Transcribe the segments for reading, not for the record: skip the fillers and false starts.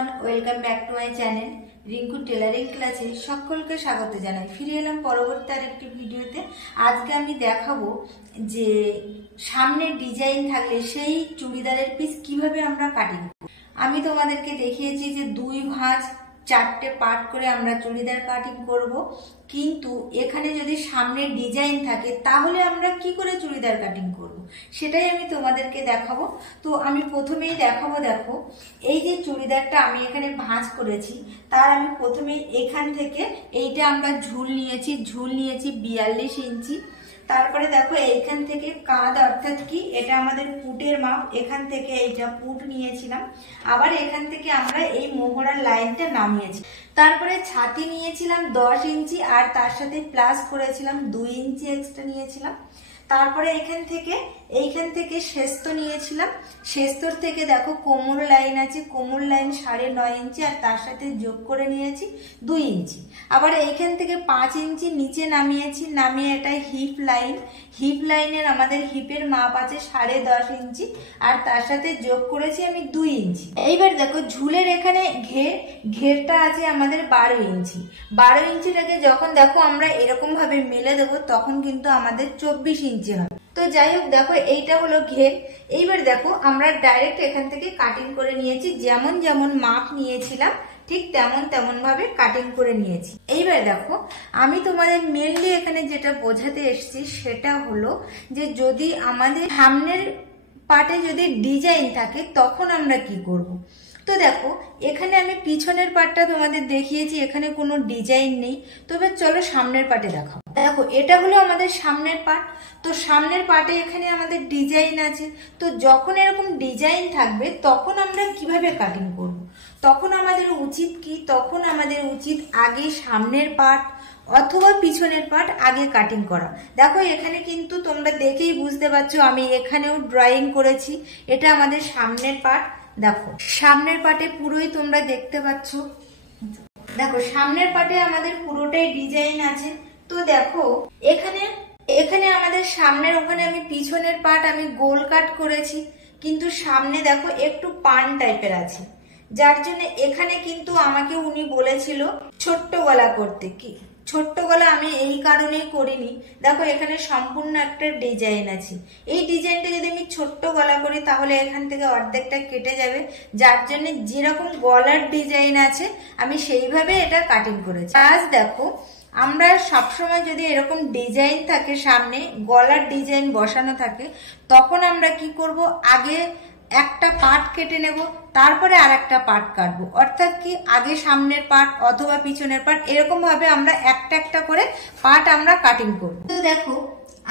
Everyone, welcome back to my channel Rinku tailoring ক্লাসে সকলকে স্বাগত জানাই। ফিরে এলাম পরবর্তী আরেকটি ভিডিওতে। আজকে আমি দেখাবো যে সামনের ডিজাইন থাকলে সেই চুড়িদারের পিস কিভাবে আমরা কাটিং করব। আমি তোমাদেরকে দেখিয়েছি যে 2 ভাঁজ 4টে পার্ট করে আমরা চুড়িদার কাটিং করব, কিন্তু এখানে যদি সামনে ডিজাইন থাকে তাহলে আমরা কি করে চুড়িদার কাটিং করব সেটাই আমি তোমাদেরকে দেখাবো। তো আমি প্রথমেই দেখাবো, দেখো এই যে চুড়িদারটা আমি এখানে ভাঁজ করেছি, তার আমি প্রথমেই এখান থেকে এইটা আমরা ঝুল নিয়েছি 42 ইঞ্চি। তারপরে দেখো এইখান থেকে কাঁধ অর্থাৎ কি এটা আমাদের পুটের মাপ, এখান থেকে এইটা পুট নিয়েছিলাম। আবার এখান থেকে আমরা এই মোহরার লাইনটা নামিয়েছি। তারপরে ছাতি নিয়েছিলাম 10 ইঞ্চি আর তার সাথে প্লাস করেছিলাম 2 ইঞ্চি এক্সট্রা নিয়েছিলাম। তারপরে এইখান থেকে শেস্ত নিয়েছিলাম। শেস্তর থেকে দেখো কোমর লাইন আছে, কোমর লাইন 9.5 ইঞ্চি আর তার সাথে যোগ করে নিয়েছি 2 ইঞ্চি। আবার এইখান থেকে 5 ইঞ্চি নিচে নামিয়েছি, নামিয়ে এটা হিপ লাইন। হিপ লাইনের আমাদের হিপের মাপ আছে 10.5 ইঞ্চি আর তার সাথে যোগ করেছি আমি 2 ইঞ্চি। এইবার দেখো ঝুলের এখানে ঘেরটা আছে আমাদের 12 ইঞ্চি। 12 ইঞ্চিটাকে যখন দেখো আমরা এরকম ভাবে মেলে দেবো তখন কিন্তু আমাদের 24 ইঞ্চি হবে। তো যাই হোক, দেখো এইটা হলো ঘের। এইবার দেখো আমরা ডাইরেক্ট এখান থেকে কাটিং করে নিয়েছি, যেমন যেমন মাপ নিয়েছিলাম ঠিক তেমন ভাবে কাটিং করে নিয়েছি। এইবার দেখো আমি তোমাদের মেনলি এখানে যেটা বোঝাতে এসেছি সেটা হলো যে যদি আমাদের সামনের পার্টে যদি ডিজাইন থাকে তখন আমরা কি করব। তো দেখো এখানে আমি পিছনের পার্টটা তোমাদের দেখিয়েছি, এখানে কোনো ডিজাইন নেই। তবে চলো সামনের পার্টে দেখাও। দেখো এটা হলো আমাদের সামনের পার্ট। তো সামনের পার্টে এখানে আমাদের ডিজাইন আছে। তো যখন এরকম ডিজাইন থাকবে তখন আমরা কিভাবে কাটিং করব। তখন আমাদের উচিত কি, তখন আমাদের উচিত আগে সামনের পার্ট অথবা পিছনের পার্ট আগে কাটিং করা। দেখো এখানে কিন্তু তোমরা দেখেই বুঝতে পারছো আমি এখানেও ড্রয়িং করেছি। এটা আমাদের সামনের পার্ট। দেখো সামনের পার্টে পুরোই তোমরা দেখতে পাচ্ছ। দেখো সামনের পার্টে আমাদের পুরোটাই ডিজাইন আছে। তো দেখো এখানে আমাদের সামনের, ওখানে আমি পিছনের পার্ট আমি গোল কাট করেছি, কিন্তু সামনে দেখো একটু পান টাইপের আছে, যার জন্য এখানে কিন্তু আমাকে উনি বলেছিল ছোট্ট গলা করতে। কি ছোট্ট গলা আমি এই কারণেই করিনি, দেখো এখানে সম্পূর্ণ একটা ডিজাইন আছে। এই ডিজাইনটা যদি আমি ছোট্ট গলা করি তাহলে এখান থেকে অর্ধেকটা কেটে যাবে, যার জন্য যেরকম গলার ডিজাইন আছে আমি সেইভাবে এটা কাটিং করেছি। আজ দেখো আমরা সবসময় যদি এরকম ডিজাইন থাকে, সামনে গলার ডিজাইন বসানো থাকে, তখন আমরা কি করব, আগে একটা পার্ট কেটে নেব, তারপরে আর একটা পার্ট কাটবো। অর্থাৎ কি আগে সামনের পার্ট অথবা পিছনের পার্ট এরকম ভাবে আমরা একটা করে পার্ট আমরা কাটিং করবো। তো দেখো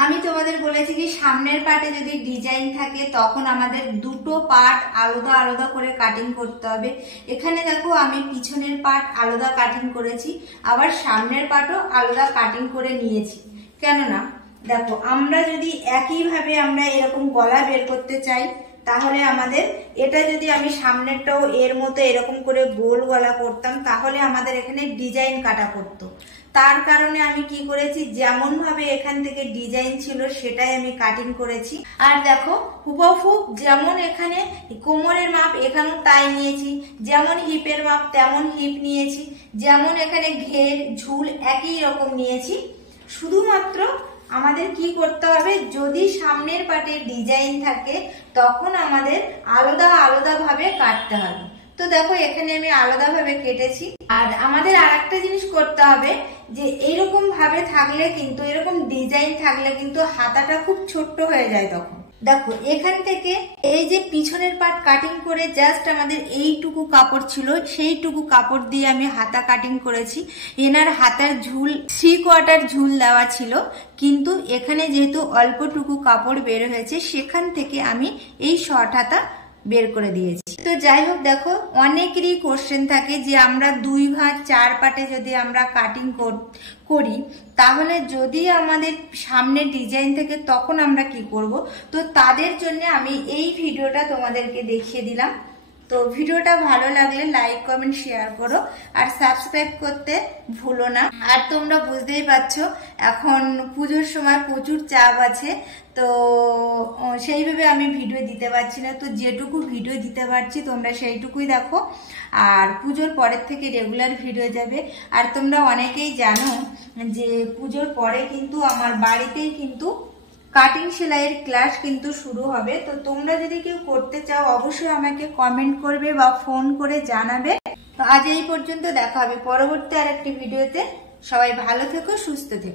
আমি তোমাদের বলেছি কি সামনের পার্টে যদি ডিজাইন থাকে তখন আমাদের দুটো পার্ট আলাদা আলাদা করে কাটিং করতে হবে। এখানে দেখো আমি পিছনের পার্ট আলাদা কাটিং করেছি, আবার সামনের পার্টও আলাদা কাটিং করে নিয়েছি। কেননা দেখো আমরা যদি একইভাবে আমরা এরকম গলা বের করতে চাই তাহলে আমাদের এটা যদি আমি সামনেরটাও এর মতো এরকম করে গোল গলা করতাম তাহলে আমাদের এখানে ডিজাইন কাটা পড়তো। তার কারণে আমি কি করেছি, যেমন ভাবে এখান থেকে ডিজাইন ছিল সেটাই আমি কাটিং করেছি। আর দেখো হুবহু যেমন এখানে কোমরের মাপ এখানেও তাই নিয়েছি, যেমন হিপের মাপ তেমন হিপ নিয়েছি, যেমন এখানে ঘের ঝুল একই রকম নিয়েছি। শুধুমাত্র আমাদের কি করতে হবে, যদি সামনের পার্টে ডিজাইন থাকে তখন আমাদের আলাদা ভাবে কাটতে হবে। তো দেখো এখানে আমি আলাদা ভাবে কেটেছি। আর আমাদের আর একটা জিনিস করতে হবে যে এইরকম ভাবে থাকলে কিন্তু, এরকম ডিজাইন থাকলে কিন্তু হাতাটা খুব ছোট্ট হয়ে যায়। তখন দেখো এখান থেকে এই যে পিছনের পার্ট কাটিং করে জাস্ট আমাদের এইটুকু কাপড় ছিল, সেইটুকু কাপড় দিয়ে আমি হাতা কাটিং করেছি। এনার হাতার ঝুল 3/4 ঝুল দেওয়া ছিল, কিন্তু এখানে যেহেতু অল্পটুকু কাপড় বের হয়েছে সেখান থেকে আমি এই শর্ট হাতা বের করে দিয়েছি। তো যাই হোক, দেখো অনেকেরই কোশ্চেন থাকে যে আমরা 2 ভাঁজ 4 পার্টে যদি আমরা কাটিং করি তাহলে যদি আমাদের সামনে ডিজাইন থাকে তখন আমরা কি করব। তো তাদের জন্য আমি এই ভিডিওটা তোমাদেরকে দেখিয়ে দিলাম। তো ভিডিওটা ভালো লাগলে লাইক কমেন্ট শেয়ার করো আর সাবস্ক্রাইব করতে ভুলো না। আর তোমরা বুঝতেই পারছো এখন পুজোর সময় প্রচুর চাপ আছে, তো সেইভাবে আমি ভিডিও দিতে পারছি না। তো যেটুকু ভিডিও দিতে পারছি তোমরা সেইটুকুই দেখো, আর পুজোর পরের থেকে রেগুলার ভিডিও যাবে। আর তোমরা অনেকেই জানো যে পুজোর পরে কিন্তু আমার বাড়িতেই কিন্তু কাটিং সেলাইয়ের ক্লাস কিন্তু শুরু হবে। তো তোমরা যদি কেউ করতে চাও অবশ্যই আমাকে কমেন্ট করবে বা ফোন করে জানাবে। তো আজ এই পর্যন্ত, দেখা হবে পরবর্তী আরেকটি ভিডিওতে। সবাই ভালো থেকো, সুস্থ থেকো।